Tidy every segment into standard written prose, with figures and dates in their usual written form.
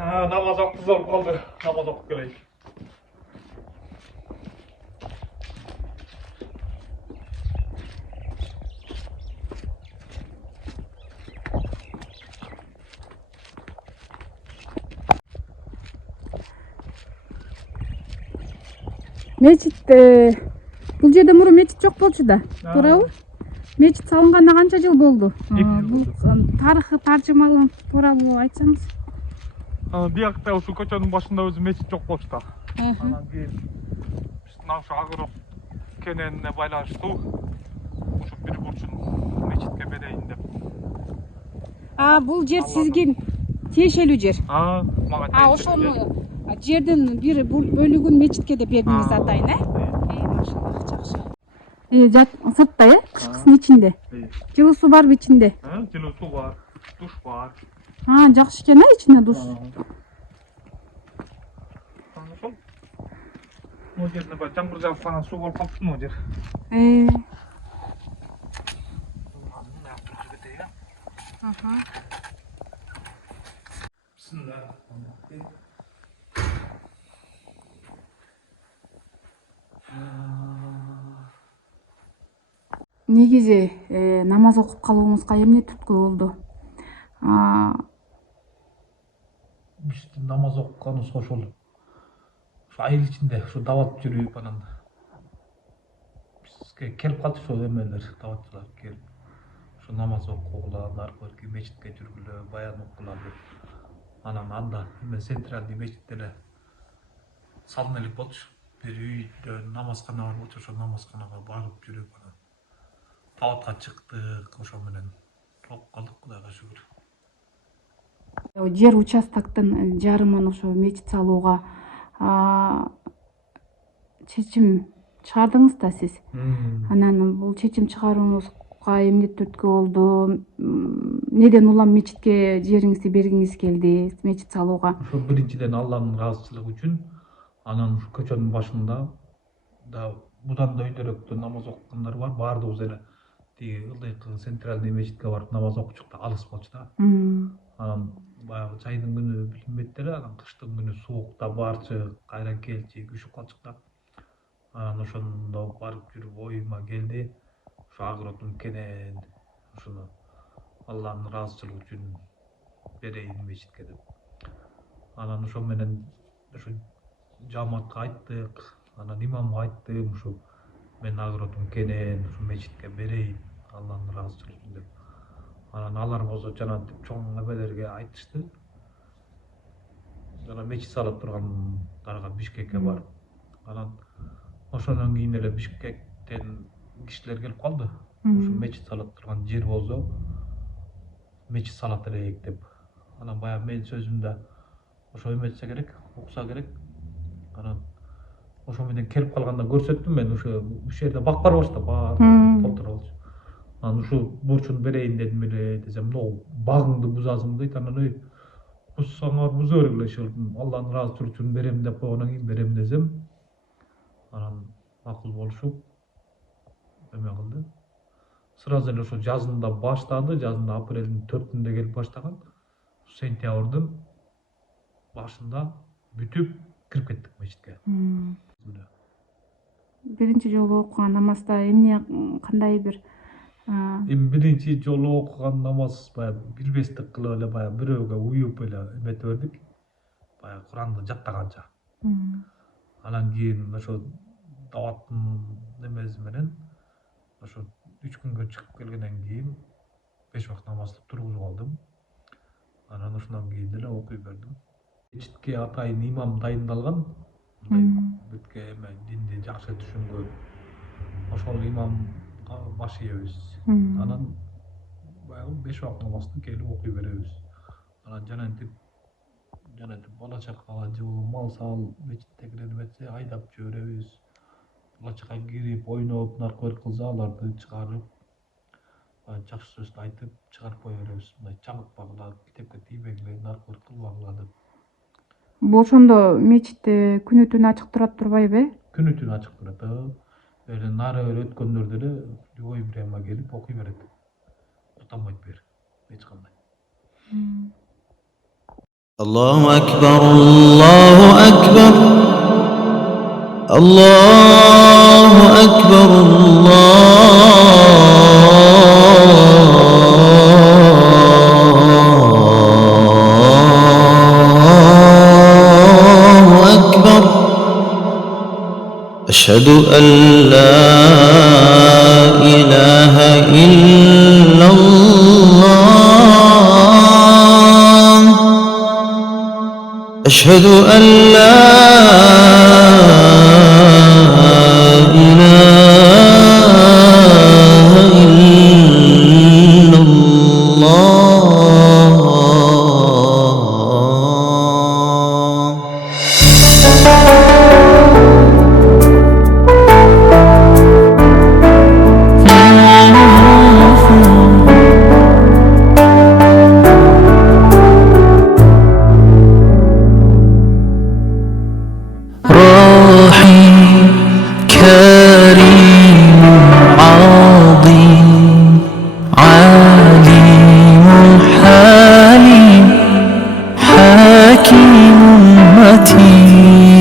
Namaz vakti zor kaldı. Namaz vakti geleyim. Мечит бул жерде мурун мечит жок болчу да. Туурабы? Мечит салынганда канча жыл болду? Бул тарыхы таржымаланып туурабы айтсаңыз. Биякта ушу көчөнүн башында өзү мечит жок болчу да. Анан кийин биздин ушу агырок кененине байланыштуу ушу бир бурчун мечитке берейин деп. Бул жер сизге тиешелүү жер. Мага тиешелүү. Ошону жердин бир бөлүгүн мечитке деп бердиңиз атайын, Машаллах, жакшы. Сыртта, кышкысынын ичинде. Жылуу суу барбы ичинде? Жылуу суу бар, душ бар. Жакшы экен, ичине душ. Ошол. Могу жерде бар жамгыр жаап калган суу болуп калыптыр могу жер. Негизи намаз окуп калууңузга эмне түрткү болду? Биздин намаз окуганыбызга ошол айыл ичинде ушу дават жүрүп анан бизге келип калчу ошол эмелер, даватчылар келип ушу намаз окугула, наркы берки мечитке жүргүлө, баян окугула деп. Анан анда центральный мечитте эле салына элек болчу. Бир үйдө намазкана бар болчу, ошол намазканага барып жүрүп анан даватка чыктык, ошо менен окуп калдык, Кудайга шүгүр. Жер участоктун жарымын ошо мечит салууга чечим чыгардыңыз да сиз. Анан бул чечим чыгарууңузга эмне түрткү болду? Неден улам мечитке жериңизди бергиңиз келди, мечит салууга? Ошо биринчиден Алланын ыраазычылыгы үчүн, анан ушу көчөнүн башында да будан да өйдөрөөктө намаз окугандар бар, баардыгыбыз эле тиги ылдыйкы центральный мечитке барып намаз окучук да, алыс болчу да. Анан баягы жайдын күнү билинбейт эле, анан кыштын күнү суукта барчы, кайра келчи, күшүп калчык да. Анан ошондо барып жүрүп оюма келди, ушу агыротун кенен ушуну Алланын ыраазычылыгы үчүн берейин мечитке деп. Анан ошо менен ушу жамаатка айттык, анан имамга айттым, ушу мен агыротум кенен ушу мечитке берейин Алланын ыраазычылыгы үчүн деп. Анан алар болсо жанагынтип чоң эбелерге айтышты. Жана мечит салып тургандарга Бишкекке барып. Анан ошондон кийин эле Бишкектен кишилер келип калды. Ушу мечит салып турган жер болсо мечит салат элек деп. Анан баягы менин сөзүмдө ошо эметсе керек, укса керек. Анан ошо менен келип калганда көрсөттүм мен, ушул жерде бак бар болчу да, баары толтура болчу. Анан ушул бурчун берейин дедим эле десем, могу багыңды бузасың дейт. Анан буссаңар буза бергиле, ошол Алланын ыраазычылыгы үчүн берем деп койгондон кийин берем десем, анан макул болушуп эме кылды. Сразу эле ошо жазында баштады, жазында апрелдин 4-үндө келип баштаган. Сентябрдын башында бүтүп кирип кеттик мечитке. Биринчи жолу окуган намазда эмне, кандай бир биринчи жолу окуган намаз баягы билбестик кылып эле баягы бирөөгө уюп эле эмете бердик. Баягы Куранды жаттаганча. Анан кийин ошо даваттын немеси менен ошо 3 күнгө чыгып келгенден кийин 5 вакыт намазды тургузуп алдым. Анан ошондон кийин эле окуй бердим. Мечитке атайын имам дайындалган. Бүтке эме динди жакшы түшүнгөн. Ошол имамга баш ийебиз. Анан баягы 5 вакыт намазды келип окуй беребиз. Анан жанагынтип бала чакага же мал сал мечиттегилер эметсе айдап жиберебиз. Бала чака кирип ойноп наркы берки кылса аларды чыгарып, жакшы сөздү айтып чыгарып кое беребиз. Мындай чаңыртпагыла, китепке тийбегиле, наркы берки кылбагыла деп. Ошондо мечит күнү түнү ачык турат турбайбы? Күнү түнү ачык турат. Эле нары өткөндөр деле любой врема келип окуй берет. Утамайт бери эч кандай. الله أكبر الله أكبر الله أكبر الله أكبر أشهد أن لا إله إلا الله أشهد أن لا إله إلا الله كريم عظيم عليم حليم حكيم متين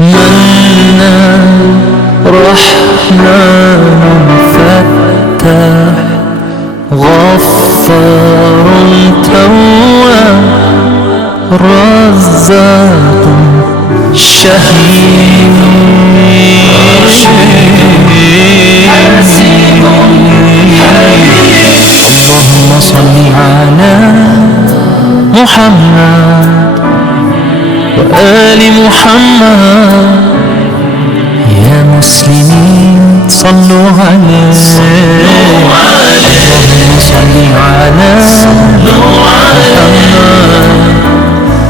منان رحمن فتاح غفار تواب رزاق شهيد اللهم صل على محمد وآل محمد يا مسلمين صلوا عليه اللهم صل على محمد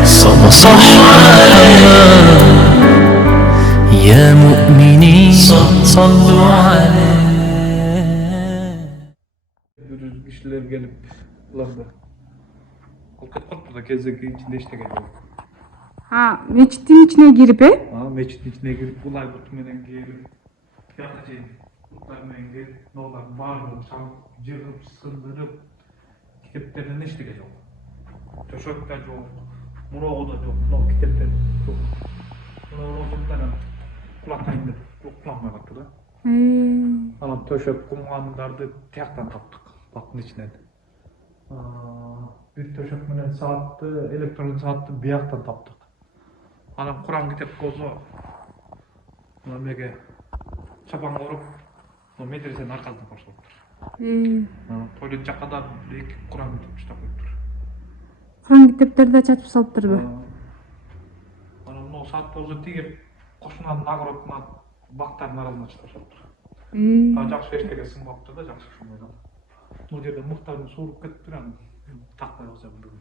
صح محمد يا مؤمنين صلوا عليه Dürüst kişiler gelip ularda kolkat da kezdeki içinde iştegen yok. Ha, meçitin içine girip Meçitin içine girip bulay bütmeden gelip yakıcı kutlarından gelip nolar bağırıp çalıp cırıp sındırıp kitaplarından iştegen yok. Töşökler yok. Muroğu da yok. No kitaplar yok. Muroğu sultanım kulaktan indir. Yok kulakmaya baktı da. Anam töşök kumganlardı tiyaktan taptık. Baktın içinden. Bir töşök menen saattı, elektron saattı bir yaktan taptık. Anam Kur'an kitap kozu. Anam ege çapan korup medresenin arkasından koşuluptur. Tuvalet jakada bir Kur'an kitap işte koyuptur. Kur'an kitapları da çatып salıptırбы? Anam no saat bozu tigip koşunan nagırıpma baktarın arasına çıkışıptır. Daha jakşı eştege sınmaptır da jakşı şundan. Bu yerde muhtarını sorup kettir anam. Takmay olsa bugün.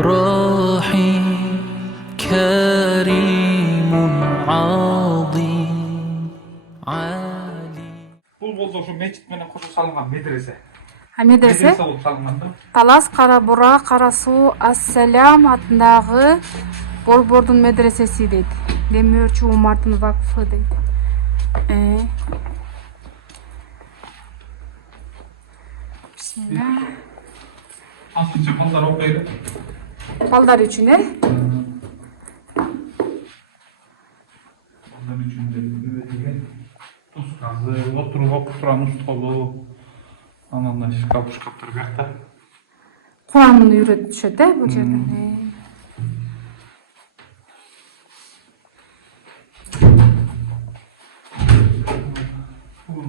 رحيم كريم عظيم عليم Бұл болса şu meçit menen koşu salıngan medrese. Ha, medrese Medrese olup salıngan da. Талас Карабура Карасуу Ассалям атындагы Борбордун медресеси дейт. Демирчи Умардын вакфы дейт. Bismillah. Asılca ballar okuydu. Балдар үчүн Ballar üçün de böyle tuskazı, oturup okup duran ustolu. Ananda şkap şkaptır bir yakta. Куранды үйрөтүшөт бул жерде. Бул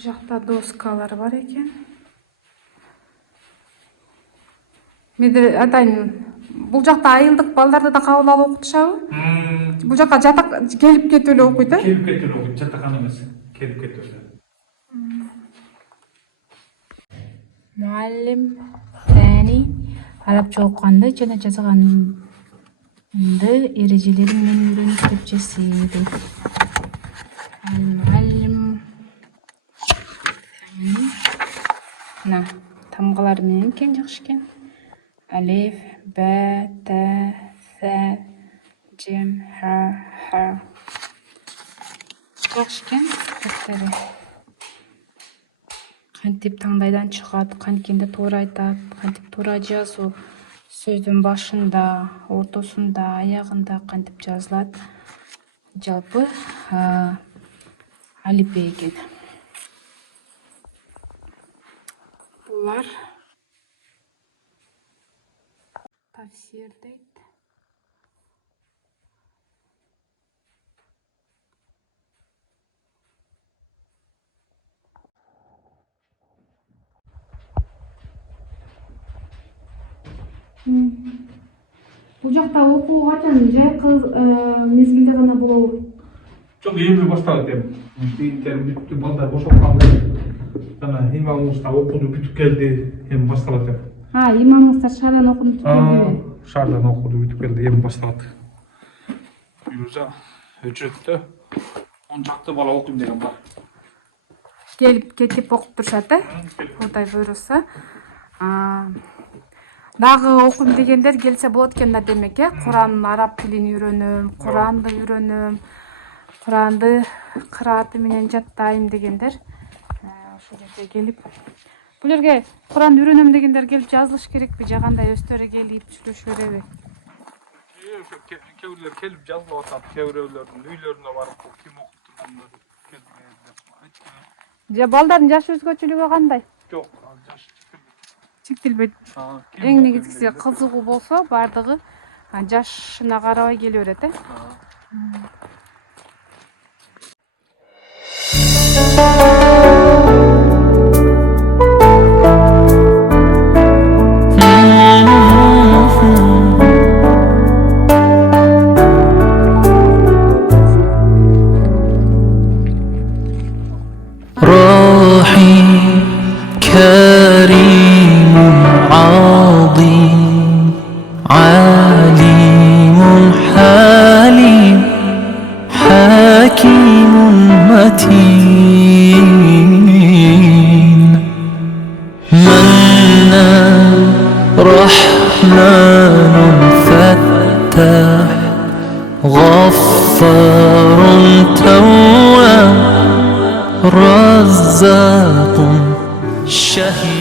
жакта доскалар бар экен. Атайын бул жакта айылдык балдарды да кабыл алып окутушабы? Бул жака жатак келип кетип эле окуйт, э? Келип кетип эле окуйт, жатакан эмес. Келип кетип эле. Muallim tani Arapça okkandı жана жазганды эрежелери менен үйрөнүп кепчеси дейт. Muallim tani мына тамгалар менен экен жакшы экен. Алиф, ба, та, са, жим, ха. Жакшы экен текстери. Кантип таңдайдан чыгат, канткенде туура айтат, кантип туура жазуу, сөздүн башында, ортосунда, аягында кантип жазылат. Жалпы алифбе экен. Булар тафсир дейт. Бул жакта окуу качан жайкы мезгилде гана болобу? Жок, эми башталат эми. Студенттер бүттү, балдар бошоп калды. Жана имамыбыз да окууну бүтүп келди, эми башталат эми. Имамыңыздар шаардан окууну бүтүп келдиби? Шаардан окууну бүтүп келди, эми башталат. Бuyursa hücrette 10 çaktı bala okuyayım dedim var. Келип кетип окуп турушат, э? Кудай буйруса. Дагы окуйм дегендер келсе болот экен да демек, э? Курандын араб тилин үйрөнөм, Куранды үйрөнөм, Куранды кырааты менен жаттайм дегендер ошол жерге келип. Бул жерге Куранды үйрөнөм дегендер келип жазылыш керекпи? Же кандай өздөрү келип сүйлөшө береби? Kevriler kelip yazılı atat, kevrilerдің үйлеріне барып, kim okup turganları Же балдардын жаш өзгөчөлүгү кандай? Жок, жаш чектелбейт. Эң негизгиси кызыгуу болсо, бардыгы жашына карабай келе берет, э? كريم عظيم عليم حليم حكيم متين منان رحمن فتاح غفار تواب رزاق شهيد